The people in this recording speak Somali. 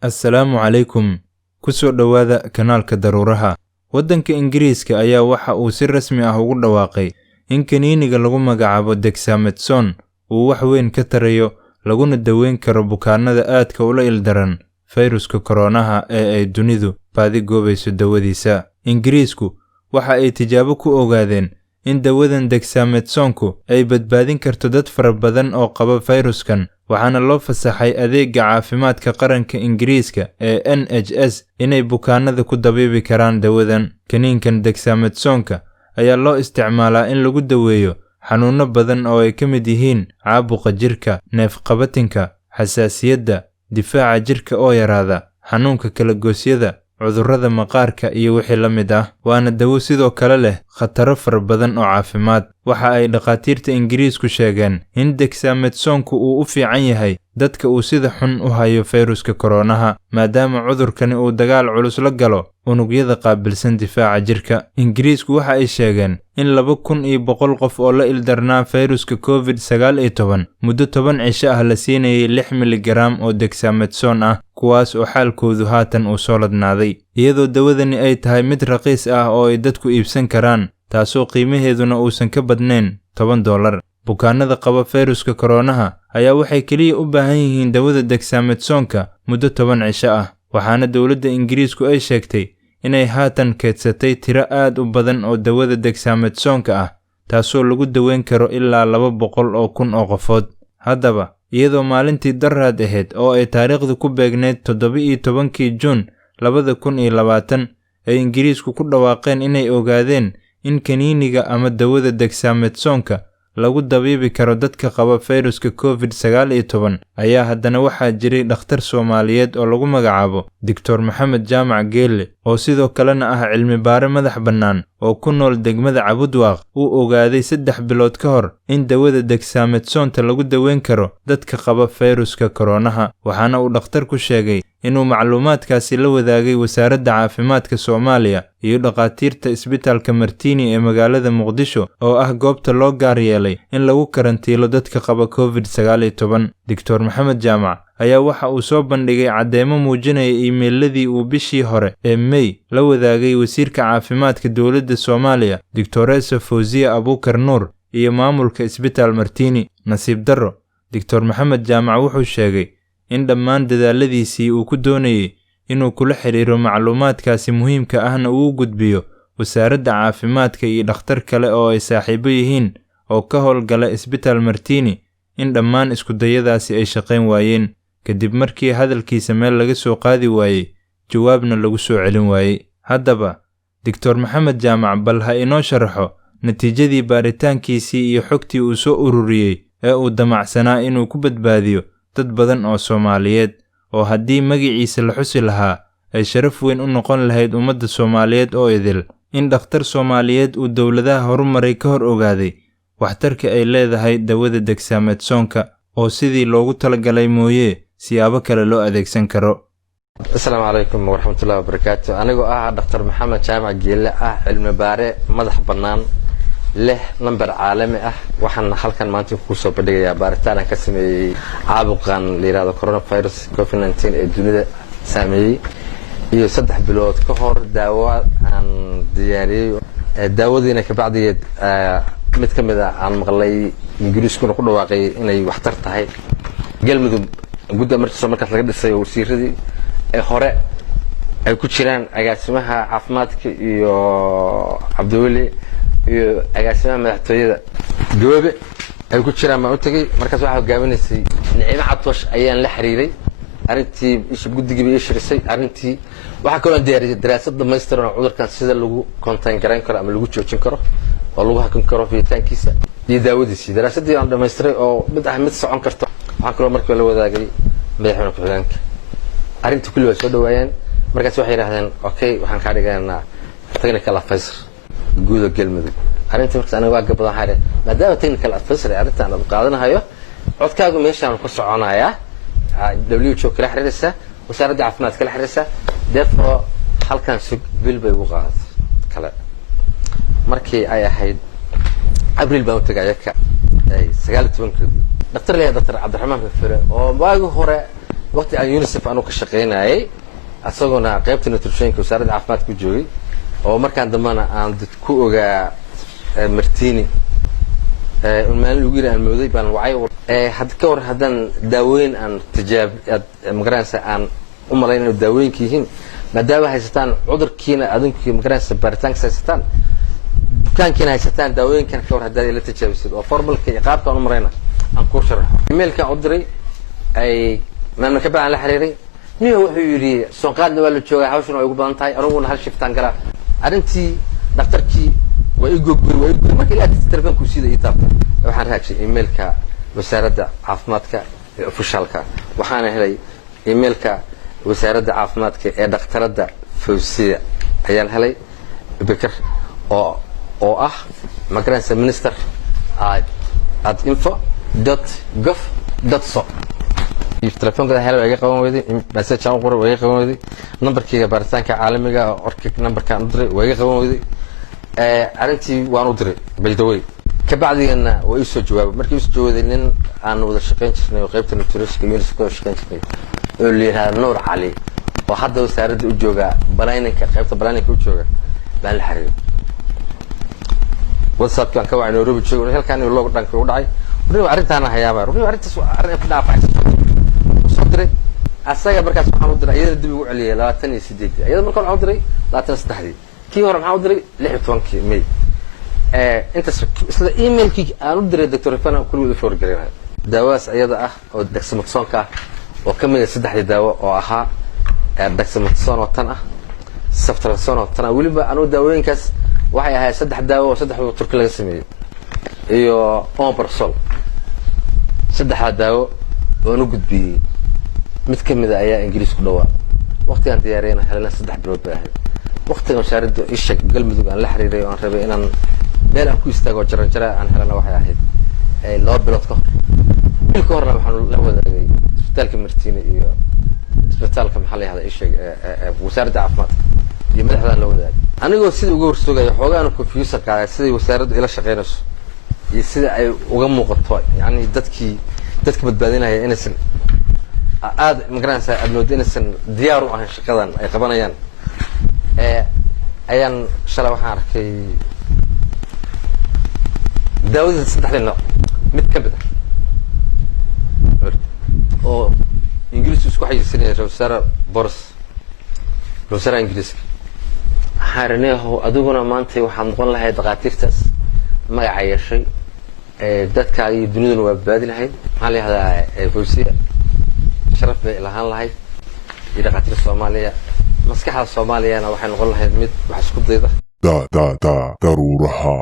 Assalaamu calaykum. Ku soo dhowaada kanaalka daruuraha. Waddanka Ingiriiska ayaa waxa uu si rasmi ah ugu dhawaaqay in kaniiniga lagu magacaabo dexamethasone uu wax weyn ka tarayo laguna daweyn karo bukaanada aadka ula ildaran fayruska koronaha ee ay dunidu baadi goobayso dawadiisa. Ingiriisku waxa ay tijaabo ku ogaadeen in dawadan dexamethasone-ku ay badbaadin karto dad fara badan oo qaba fayruskan, waxaana loo fasaxay adeegga caafimaadka qaranka Ingiriiska ee NHS inay bukaanada ku dabiibi karaan dawadan. Kaniinkan dexamethasone-ka ayaa loo isticmaalaa in lagu daweeyo xanuuno badan oo ay ka mid yihiin caabuqa jirka, neef-qabatinka, xasaasiyadda, difaaca jirka oo yaraada, xanuunka kala-goosyada, cudurrada maqaarka iyo wixii la mid ah. Waana dawo sidoo kale leh khataro fara badan oo caafimaad. Waxa ay dhakhaatiirta Ingiriisku sheegeen in dexamethasone-ku uu u fiican yahay dadka uu sida xun u hayo fayruska koronaha, maadaama cudurkani uu dagaal culus la galo unugyada qaabilsan difaaca jirka. Ingiriisku waxa ay sheegeen in 2,100 qof oo la ildarnaa fayruska COVID-19 muddo 10 cisho ah la siinayay 6 milligaraam oo dexamethasone ah, kuwaas oo xaalkoodu haatan uu soo ladnaaday. Iyadoo dawadani ay tahay mid raqiis ah oo ay dadku iibsan karaan, taasoo qiimaheeduna uusan ka badnayn $10. Bukaanada qaba fayruska koronaha ayaa waxay kaliya u baahan yihiin dawada dexamethasone-ka muddo 10 cisho ah, waxaana dowladda Ingiriisku ay sheegtay inay haatan keedsatay tiro aad u badan oo dawada dexamethasone-ka ah, taasoo lagu daweyn karo ilaa 200,000 oo qofood. Haddaba, iyadoo maalintii daraad ahayd oo ay taariikhdu ku beegneyd 17 Juun 2020 ay Ingiriisku ku dhawaaqeen inay ogaadeen in kaniiniga ama dawada dexamethasone-ka lagu dabiibi karo dadka qaba fayruska COVID-19 ayaa haddana waxaa jiray dhakhtar Soomaaliyeed oo lagu magacaabo Dr. Maxamed Jaamac Geelle oo sidoo kalena ah cilmi baare madax bannaan oo ku nool degmada Cabudwaaq uu ogaaday 3 bilood ka hor in dawada dexamethasone-ta lagu daweyn karo dadka qaba fayruska koronaha, waxaana uu dhakhtarku sheegay inuu macluumaadkaasi la wadaagay wasaaradda caafimaadka Soomaaliya iyo dhakhaatiirta isbitaalka Martini ee magaalada Muqdisho oo ah goobta loo gaar yeelay in lagu karantiilo dadka qaba COVID-19. Dr. Maxamed Jaamac ayaa waxa uu soo bandhigay caddeemo muujinaya iimayladii uu bishii hore ee May la wadaagay wasiirka caafimaadka dowladda Soomaaliya Dr. Fawziya Abuukar Nuur iyo maamulka isbitaal Martini. Nasiib darro, Dr. Maxamed Jaamac wuxuu sheegay in dhammaan dadaaladiisii uu ku doonayay inuu kula xiriiro macluumaadkaasi muhiimka ahna uu gudbiyo wasaaradda caafimaadka iyo dhakhtar kale oo ay saaxiibo yihiin oo ka howlgala isbitaal Martini, in dhammaan iskudayadaasi ay shaqayn waayeen. Kadib markii hadalkiisa meel laga soo qaadi waayey, jawaabna lagu soo celin waayey. Haddaba, Dr. Maxamed Jaamac bal ha inoo sharaxo natiijadii baaritaankiisii iyo xogtii uu soo ururiyey ee uu damacsanaa inuu ku badbaadiyo dad badan oo Soomaaliyeed oo haddii magaciisa la xusi lahaa ay sharaf weyn u noqon lahayd ummadda Soomaaliyeed oo idil. In dhakhtar Soomaaliyeed uu dowladaha horumaray ka hor ogaaday waxtarka ay leedahay dawada dexamethasone-ka oo sidii loogu talagalay mooyee siyaabo kale loo adeegsan karo. Assalaamu calaykum waraxmatullaahi wabarakaatu. Anigoo ah Dr. Maxamed Jaamac Geelle ah cilmi baare madax bannaan leh nambar caalami ah, waxaan halkan maanta ku soo bandhigayaa baaritaan ka sameeyay caabuqan la yiraahdo coronavirus COVID-19 ee dunida saameeyay iyo 3 bilood ka hor daawo aan diyaariyay. Daawadiina ka bacdiyeed mid ka mid ah aan maqlay Ingiriiskuna ku dhawaaqay inay waxtar tahay. Galmudug gudda markaas laga dhisay wasiiradii ee hore ay ku jiraan agaasimaha caafimaadka iyo Cabdiweli iyo agaasimaha madaxtooyada Joobe ay ku jiraan ma u tagay. Markaas waxa hogaaminaysay Nicimo Catosh ayaan la xiriiray arintii isha guddiga ay shirisay arintii waxa kale oo diyaariyay daraasad dhamaystiran oo cudurkan sida lagu contain garan karo ama lagu joojin karo oo lagu hakan karo fiitaankiisa iyo daawadiisa. Daraasadii aan dhamaystiray oo mid socon karto waxa kale markii la wadaagay madaxweynaha ku-xigeenka arintii kulli waa soo dhawaayeen. Markaas waxay yiraahdeen okay waxaan ka dhigaynaa technical advisor guud Galmudug. Arintii markaas aniga waa gabadhan haare maadaama technical advisor arintan aan qaadanayo codkaagu meeshaan ku soconayaa WHO kala xiriiraysa wasaaradda caafimaadka kala xiriiraysa therefore halkan si bil bay ugu qaad kale. Markii ay ahayd Abriil baa u tagay ay 19 Dr. Cabdiraxmaan Fure oo waagi hore waqti aan UNICEF aanu ka shaqeynayay asaguna qaybta nutritionka wasaaradda caafimaadka ku joogay oo markaan dambana aan dad ku ogaa Martini maalin ugu yiri aan mooday baan wacay had ka war hadan daaweyn aan tijaab magaranaysa aan u malaynay daaweynka yihiin maadaama haysataan cudurkiina adinku magaranaysa baaritaanka haysataan bukaankiina haysataan daaweynkan ka war hadan ila tijaabisid oo formalka iyo qaabka aan u marayna aan ku sharaxo emailka u diray ay maana ka baan la xiriiray niyo wuxuu yiri soo qaadna waa la joogaa hawshana way ugu badan tahay aniguna hal shiftaan gala arintii dhakhtarkii way markii la telefoonku sida ii taabtay waxaan raacay emailka wasaaradda caafimaadka ee officialka waxaan helay emailka wasaaradda caafimaadka ee dhakhtarada Fawsiya ayaan helay Bakar oo magaranaysa minister at info.gov.so telefoonka helay way qaban weyday message aan qoray way qaban weyday numberkiga baaritaanka caalamiga orka numberka aan diray way qaban weyday arintii waan u diray baydaway ka bacdigana way soo jawaabay markii uu jawaabay nin aan wada shaqeyn jirnay oo qaybta nutritionka UNICEF ka shaqeyn jirnay oo leeyahay Nuur Cali oo hadda wasaaradda u jooga balaaninka qaybta balaaninka u jooga baan la xiriiray WhatsApp kan ka wacay Nairobi joogo halkaan uu looga dhanka u dhacay runtii arintaana hayaaba runtii arintaas arin ku dhaafay soo diray asaga markaas waxaan u diray iyada dib ugu celiyay 28 iyada markaan waxaan u diray 23 kii hore maxaa u diray 16 May inta isla emailkii aan u diray Dr. Fana kullu soo gareeyay daawaas iyada oo dexamethasone oo kamid ah saddex daawo oo ahaa dexamethasone oo tan ceftriaxone oo tan waliba aanu daawooyinkaas waxay ahayd saddex daawo oo saddex Turki laga sameeyay iyo omeprazole saddex daawo oo nu gudbiyay mid kamid ah ayaa Ingiriis ku dhawaa waqtigan diyaariyana helana saddex bilood baa ahayd waqtigan wasaaradda ishaq galmudug aan la xiriiray oo aan rabay inaan meel aan ku istaago jaran aan helana waxay ahayd laba bilood ka hor bilka horna waxaan la wadaagay isbitaalka Martini iyo isbitaalka maxalli ah ishaq wasaaradda caafimaadka iyo madaxda la wadaagay anigoo sida uga warsogay xoogaan confusion ka sidii wasaaraddu ila shaqeynayso iyo sida ay uga muuqato yani dadka badbaadinaya inaysan aad magaranaysa adnood inaysan diyaar u ahayn shaqadan ay qabanayaan ayaan shalay waxaan arkay daawada saddexda nooc mid ka mid oo Ingiriis isku xayeysanaya Rosara Boris Rosara Ingiriis xaraneeho adiguna maanta waxaad noqon lahayd dhaqaatiirtaas magaca yeeshay dadka iyo duniduna waa badbaadi lahayd maxaa la yiraahdaa Fawsiya sharaf bay lahaan lahayd iyo dhaqaatiirta Soomaaliya maskaxda Soomaaliyana waxay noqon lahayd mid wax isku dayda daruuraha